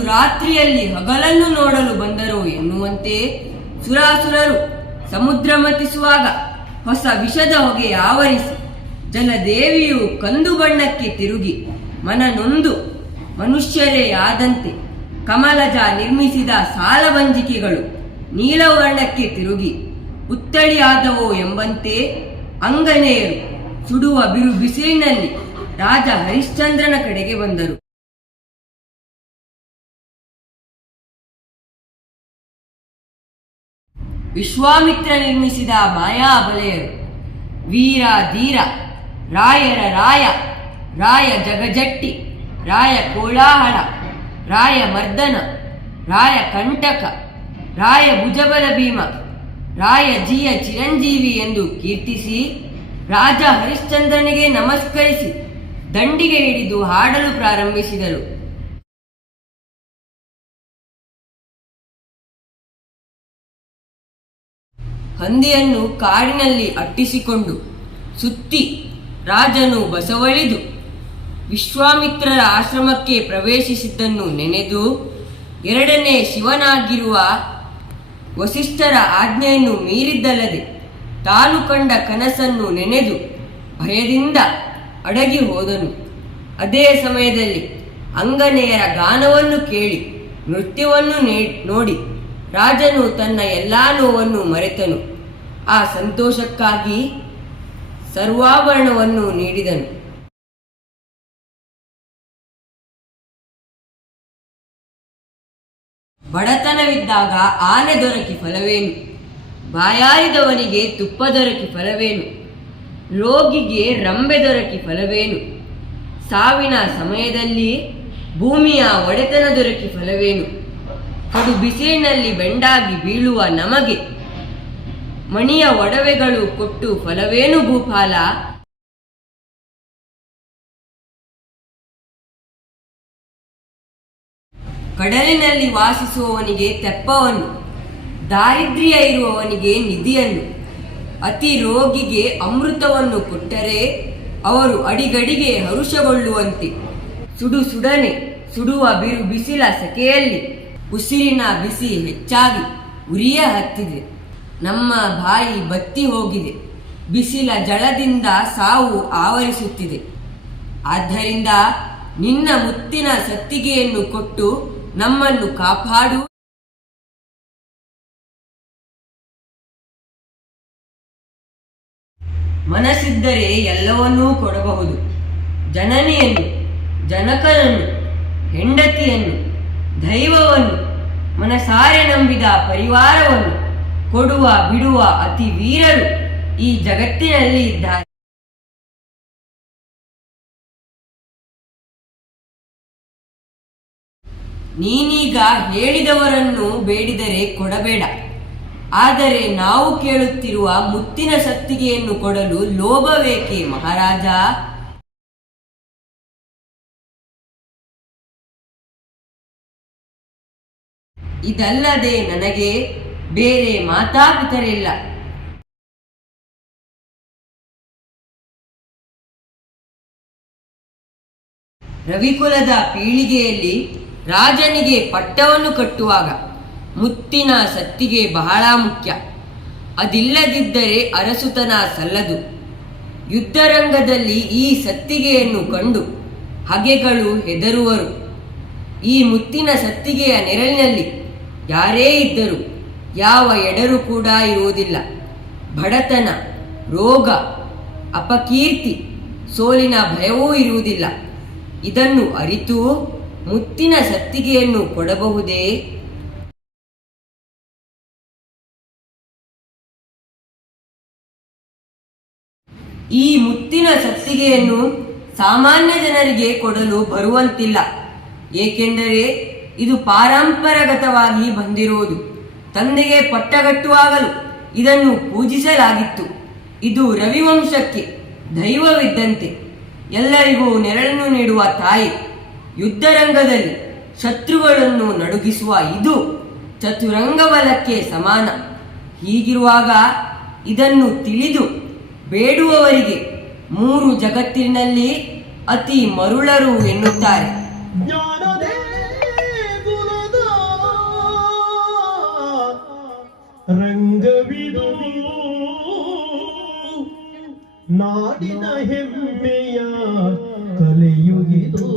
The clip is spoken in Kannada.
ರಾತ್ರಿಯಲ್ಲಿ ಹಗಲನ್ನು ನೋಡಲು ಬಂದರು ಎನ್ನುವಂತೆ ಸುರಾಸುರರು ಸಮುದ್ರ ಮತಿಸುವಾಗ ಹೊಸ ವಿಷದ ಹೊಗೆ ಆವರಿಸಿ ಜಲದೇವಿಯು ಕಂದು ಬಣ್ಣಕ್ಕೆ ತಿರುಗಿ ಮನನೊಂದು ಮನುಷ್ಯರೇ ಆದಂತೆ ಕಮಲಜ ನಿರ್ಮಿಸಿದ ಸಾಲವಂಜಿಕೆಗಳು ನೀಲವರ್ಣಕ್ಕೆ ತಿರುಗಿ ಉತ್ತಳಿಯಾದವೋ ಎಂಬಂತೆ ಅಂಗನೆಯರು ಸುಡುವ ಬಿರು ಬಿಸಿಲಿನಲ್ಲಿ ರಾಜ ಹರಿಶ್ಚಂದ್ರನ ಕಡೆಗೆ ಬಂದರು. ವಿಶ್ವಾಮಿತ್ರ ನಿರ್ಮಿಸಿದ ಮಾಯಾಬಲೆಯರು ವೀರ ಧೀರ, ರಾಯರ ರಾಯ ರಾಯ ಜಗಜಟ್ಟಿ, ರಾಯ ಕೋಲಾಹಲ, ರಾಯ ಮರ್ದನ, ರಾಯ ಕಂಟಕ, ರಾಯ ಭುಜಬಲ ಭೀಮ, ರಾಯ ಜಿಯ ಚಿರಂಜೀವಿ ಎಂದು ಕೀರ್ತಿಸಿ, ರಾಜ ಹರಿಶ್ಚಂದ್ರನಿಗೆ ನಮಸ್ಕರಿಸಿ, ದಂಡಿಗೆ ಹಿಡಿದು ಹಾಡಲು ಪ್ರಾರಂಭಿಸಿದರು. ಹಂದಿಯನ್ನು ಕಾಡಿನಲ್ಲಿ ಅಟ್ಟಿಸಿಕೊಂಡು ಸುತ್ತಿ ರಾಜನು ಬಸವಳಿದು ವಿಶ್ವಾಮಿತ್ರರ ಆಶ್ರಮಕ್ಕೆ ಪ್ರವೇಶಿಸಿದ್ದನ್ನು ನೆನೆದು ಎರಡನೇ ಶಿವನಾಗಿರುವ ವಸಿಷ್ಠರ ಆಜ್ಞೆಯನ್ನು ಮೀರಿದ್ದಲ್ಲದೆ ತಾನು ಕಂಡ ಕನಸನ್ನು ನೆನೆದು ಭಯದಿಂದ ಅಡಗಿ ಹೋದನು. ಅದೇ ಸಮಯದಲ್ಲಿ ಅಂಗನೆಯರ ಗಾನವನ್ನು ಕೇಳಿ ನೃತ್ಯವನ್ನು ನೋಡಿ ರಾಜನು ತನ್ನ ಎಲ್ಲ ನೋವನ್ನು ಮರೆತನು. ಆ ಸಂತೋಷಕ್ಕಾಗಿ ಸರ್ವಾಭರಣವನ್ನು ನೀಡಿದನು. ಬಡತನವಿದ್ದಾಗ ಆನೆ ದೊರಕಿ ಫಲವೇನು? ಬಾಯಾರಿದವನಿಗೆ ತುಪ್ಪ ದೊರಕಿ ಫಲವೇನು? ರೋಗಿಗೆ ರಂಬೆ ದೊರಕಿ ಫಲವೇನು? ಸಾವಿನ ಸಮಯದಲ್ಲಿ ಭೂಮಿಯ ಒಡೆತನ ದೊರಕಿ ಫಲವೇನು? ಕಡು ಬಿಸಿಲಿನಲ್ಲಿ ಬೆಂಡಾಗಿ ಬೀಳುವ ನಮಗೆ. ಮಣಿಯ ಒಡವೆಗಳು ಕೊಟ್ಟು ಫಲವೇನು ಭೂಪಾಲ? ಕಡಲಿನಲ್ಲಿ ವಾಸಿಸುವವನಿಗೆ ತೆಪ್ಪವನ್ನು, ದಾರಿದ್ರ್ಯ ಇರುವವನಿಗೆ ನಿಧಿಯನ್ನು, ಅತಿ ರೋಗಿಗೆ ಅಮೃತವನ್ನು ಕೊಟ್ಟರೆ ಅವರು ಅಡಿಗಡಿಗೆ ಹರುಷಗೊಳ್ಳುವಂತೆ. ಸುಡು ಸುಡನೆ ಸುಡುವ ಬಿರು ಬಿಸಿಲ ಸೆಕೆಯಲ್ಲಿ ಉಸಿರಿನ ಬಿಸಿ ಹೆಚ್ಚಾಗಿ ಉರಿಯ ಹತ್ತಿದೆ. ನಮ್ಮ ಬಾಯಿ ಬತ್ತಿ ಹೋಗಿದೆ. ಬಿಸಿಲ ಜಳದಿಂದ ಸಾವು ಆವರಿಸುತ್ತಿದೆ. ಆದ್ದರಿಂದ ನಿನ್ನ ಮುತ್ತಿನ ಸತ್ತಿಗೆಯನ್ನು ಕೊಟ್ಟು ನಮ್ಮನ್ನು ಕಾಪಾಡು. ಮನಸ್ಸಿದ್ದರೆ ಎಲ್ಲವನ್ನೂ ಕೊಡಬಹುದು. ಜನನಿಯನ್ನು, ಜನಕನನ್ನು, ಹೆಂಡತಿಯನ್ನು ದೈವವನ್ನು, ಮನಸಾರೆ ನಂಬಿದ ಪರಿವಾರವನ್ನು ಕೊಡುವ, ಬಿಡುವ ಅತಿ ವೀರರು ಈ ಜಗತ್ತಿನಲ್ಲಿ ಇದ್ದಾರೆ. ನೀನೀಗ ಹೇಳಿದವರನ್ನು ಬೇಡಿದರೆ ಕೊಡಬೇಡ. ಆದರೆ ನಾವು ಕೇಳುತ್ತಿರುವ ಮುತ್ತಿನ ಸತ್ತಿಗೆಯನ್ನು ಕೊಡಲು ಲೋಭವೇಕೆ ಮಹಾರಾಜ? ಇದಲ್ಲದೆ ನನಗೆ ಬೇರೆ ಮಾತಾಪಿತರಿಲ್ಲ ರವಿಕುಲದ ಪೀಳಿಗೆಯಲ್ಲಿ ರಾಜನಿಗೆ ಪಟ್ಟವನ್ನು ಕಟ್ಟುವಾಗ ಮುತ್ತಿನ ಸತ್ತಿಗೆ ಬಹಳ ಮುಖ್ಯ. ಅದಿಲ್ಲದಿದ್ದರೆ ಅರಸುತನ ಸಲ್ಲದು. ಯುದ್ಧರಂಗದಲ್ಲಿ ಈ ಸತ್ತಿಗೆಯನ್ನು ಕಂಡು ಹಗೆಗಳು ಹೆದರುವರು. ಈ ಮುತ್ತಿನ ಸತ್ತಿಗೆಯ ನೆರಳಿನಲ್ಲಿ ಯಾರೇ ಇದ್ದರೂ ಯಾವ ಎಡರು ಕೂಡ ಇರುವುದಿಲ್ಲ. ಬಡತನ, ರೋಗ, ಅಪಕೀರ್ತಿ, ಸೋಲಿನ ಭಯವೂ ಇರುವುದಿಲ್ಲ. ಇದನ್ನು ಅರಿತು ಮುತ್ತಿನ ಸತ್ತಿಗೆಯನ್ನು ಕೊಡಬಹುದೇ? ಈ ಮುತ್ತಿನ ಸತ್ತಿಗೆಯನ್ನು ಸಾಮಾನ್ಯ ಜನರಿಗೆ ಕೊಡಲು ಬರುವಂತಿಲ್ಲ. ಏಕೆಂದರೆ ಇದು ಪಾರಂಪರಗತವಾಗಿ ಬಂದಿರುವುದು ತಂದೆಗೆ ಪಟ್ಟಗಟ್ಟುವಾಗಲು ಇದನ್ನು ಪೂಜಿಸಲಾಗಿತ್ತು. ಇದು ರವಿವಂಶಕ್ಕೆ ದೈವವಿದ್ದಂತೆ. ಎಲ್ಲರಿಗೂ ನೆರಳನ್ನು ನೀಡುವ ತಾಯಿ ಯುದ್ಧರಂಗದಲ್ಲಿ ಶತ್ರುಗಳನ್ನು ನಡುಗಿಸುವ ಇದು ಚತುರಂಗ ಬಲಕ್ಕೆ ಸಮಾನ. ಹೀಗಿರುವಾಗ ಇದನ್ನು ತಿಳಿದು ಬೇಡುವವರಿಗೆ ಮೂರು ಜಗತ್ತಿನಲ್ಲಿ ಅತಿ ಮರುಳರು ಎನ್ನುತ್ತಾರೆ. ರಂಗವಿದು ನಾಡಿನ ಹೆಮ್ಮೆಯ ಕಲೆಯುಗಿದು.